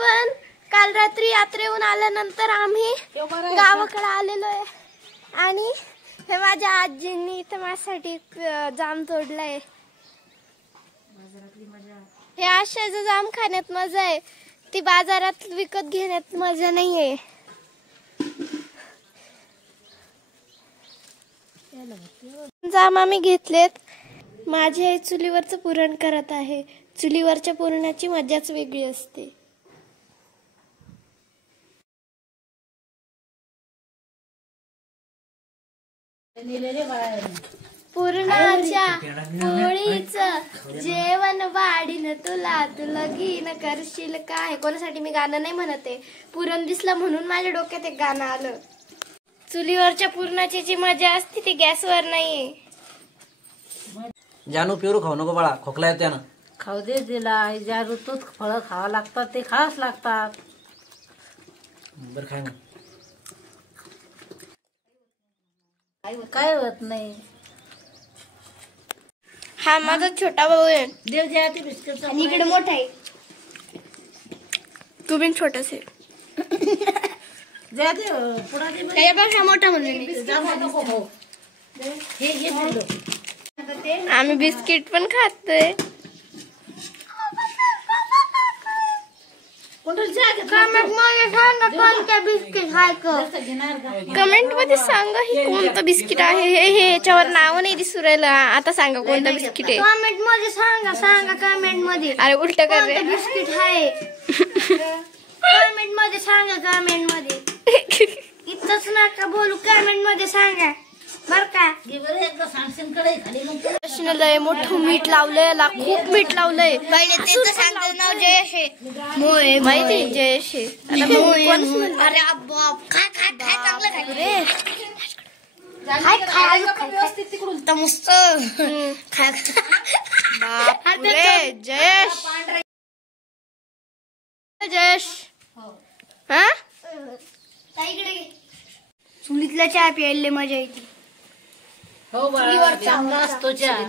जेवण काल रात्री यात्रेहून आल्यानंतर आम्ही गावाकडे आलेलो आहे आणि हे माझ्या आजींनी इथे माझ्यासाठी जाम तोडलाय। हे आशाचं जाम खाण्यात मजा आहे, ती बाजारात विकत घेण्यात मजा नाहीये। जाम आम्ही घेतलेत। माझी आई चुलीवरचं पुरण करत आहे। चुलीवरच्या पुरणाची मजाच वेगळी असते। पुरणाच्या पोळीचं जेवण वाढीन तुला, तू लगीन करशील काय। कोणासाठी मी गाणं नाही म्हणते, पुरण दिसलं म्हणून माझ्या डोक्यात एक गाणं आलं। चुलीवरच्या पुरणाची जी मजा असते ती गॅसवर नाहीये। जानू पेरू खाऊ नको बाळा, खोकला येते ना। खाऊ दे तिला, ज्या ऋतूत फळं खावा लागतात ते खास लागतात। बरं खाय ना, काय होत नाही। हा माझा छोटा भाऊ आहे, देव द्या ते बिस्किट आणि इकडे मोठा आहे, तू पण छोटाच आहे। द्या ते पुढा दे, त्याच्यापेक्षा मोठा म्हणजे हे घे पिल्लू। आम्ही बिस्किट पण खातोय। कमेंट मध्ये सांगा ही कोणतं बिस्किट आहे। हे याच्यावर नाव नाही दिसू राहिलं, आता सांगा कोणतं बिस्किट आहे। कमेंट मध्ये सांगा कमेंट मध्ये। अरे उलट कर रे, बिस्किट आहे कमेंट मध्ये सांगा, कमेंट मध्ये इतकंच नका बोलू, कमेंट मध्ये सांगा बर का। लय मोठं मीठ लावलंय, खूप मीठ लावलंय। त्याचं सांगतो नाव जयेश आहे, माहिती जयेश आहे। अरे बाप, काय चांगलं रे, व्यवस्थित तिकडून तर मस्त जयेश जयेश हा चुलीतला चहा प्यायला मजा येते। हो बाळा, चांगला असतो चहा।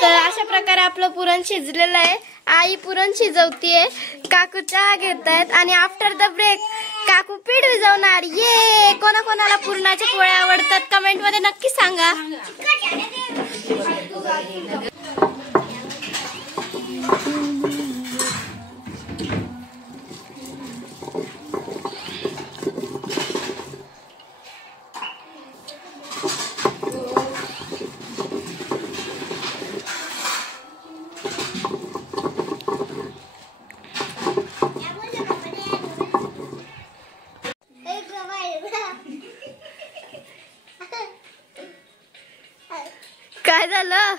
तर अशा प्रकारे आपलं पुरण शिजलेलं आहे। आई पुरण शिजवतीये, काकू चहा घेतायत आणि आफ्टर द ब्रेक काकू पीठ भिजवणार। ये कोणाकोणाला पुरणाच्या पोळ्या आवडतात कमेंट मध्ये नक्की सांगा। काय झालं?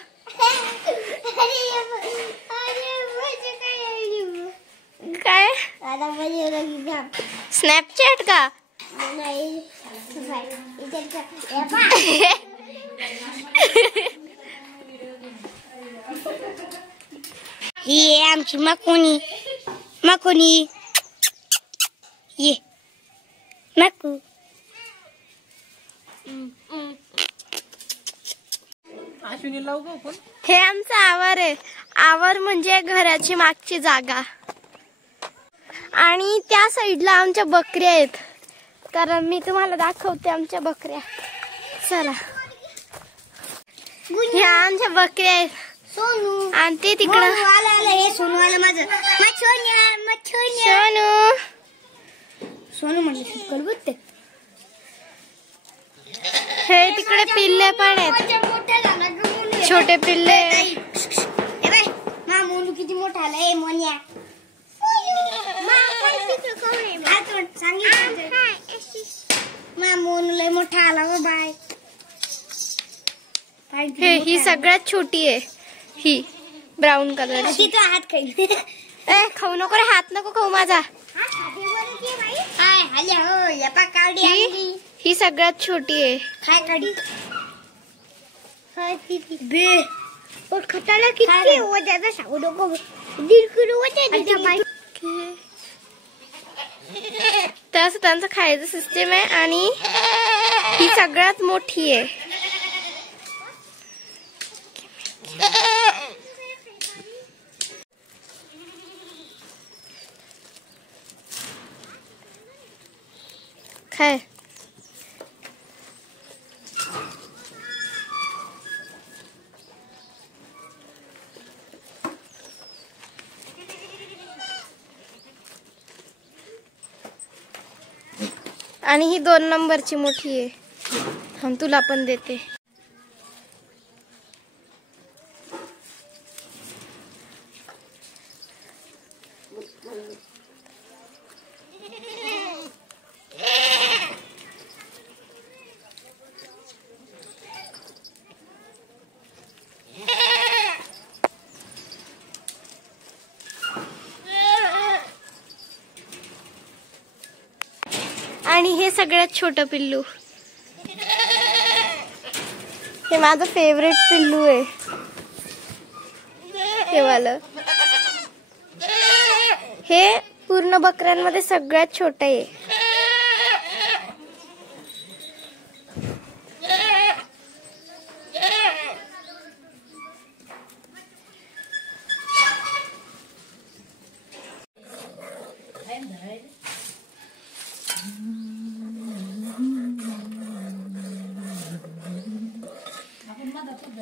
काय स्नॅपचॅट का? ही आमची माकुनी ये माकू। हे आमचं आवर आहे। आवर म्हणजे घराची मागची जागा आणि त्या साईडला आमच्या बकऱ्या आहेत, कारण मी तुम्हाला दाखवते आमच्या बकऱ्या। चला, ह्या आमच्या बकऱ्या आहेत। सोनू आणि ते तिकडं सोनू आलं माझं, सोनू म्हणजे बोलते। हे तिकडे पिल्ले पण आहेत, छोटे पिल्ले। मोनू किती मोठा आलाय मोन्या। मोनू लय मोठा आला ग बाय। ही सगळ्यात छोटी आहे, ही ब्राऊन कलरची। हात खाईल, खाऊ नको रे, हात नको खाऊ माझा। ही सगळ्यात छोटी आहे। काय काढी खटाला किती वजनाचा सांगू नको, 1.5 किलो वजन। तसं त्यांचं खायचं सिस्टम आहे आणि ही सगळ्यात मोठी आहे। खाय. आणि ही 2 नंबरची मोठी आहे. हम तुला पण देते. आणि हे सगळ्यात छोटं पिल्लू, हे माझं फेवरेट पिल्लू आहे. हे वालं, हे पूर्ण बकऱ्यांमध्ये सगळ्यात छोटं आहे.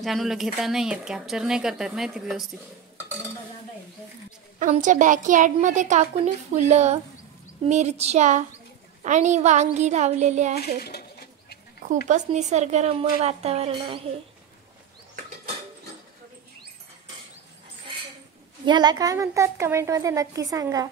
जानूला घेता नाही येत, कॅप्चर नाही करतात माहिती व्यवस्थित. आमच्या बॅकयार्ड मध्ये काकूने फुलं, मिरच्या आणि वांगी लावलेले आहेत. खूपच निसर्गरम्य वातावरण आहे. ह्याला काय म्हणतात कमेंट मध्ये नक्की सांगा.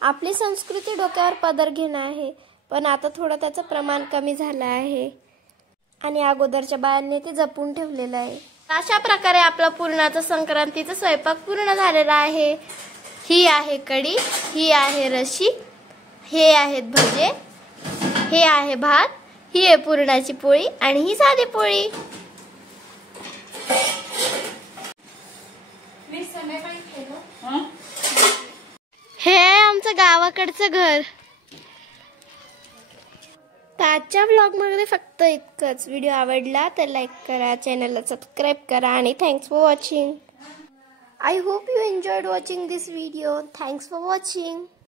आपली संस्कृती डोक्यावर पदर घेणं आहे, पण आता थोडं त्याचं प्रमाण कमी झालं आहे आणि अगोदरच्या बायांनी ते जपून ठेवलेलं आहे. अशा प्रकारे आपला पुरणाचा संक्रांतीचा स्वयंपाक पूर्ण झालेला आहे. ही आहे कढी, ही आहे रशी, हे आहेत भजे, हे आहे भात, ही आहे पुरणाची पोळी आणि ही साधी पोळी. हे आहे आमचं गावाकडचं घर. तर आजच्या व्लॉगमध्ये फक्त इतकंच. व्हिडिओ आवडला तर लाईक करा, चॅनलला सबस्क्राईब करा आणि thanks for watching. I hope you enjoyed watching this video. Thanks for watching.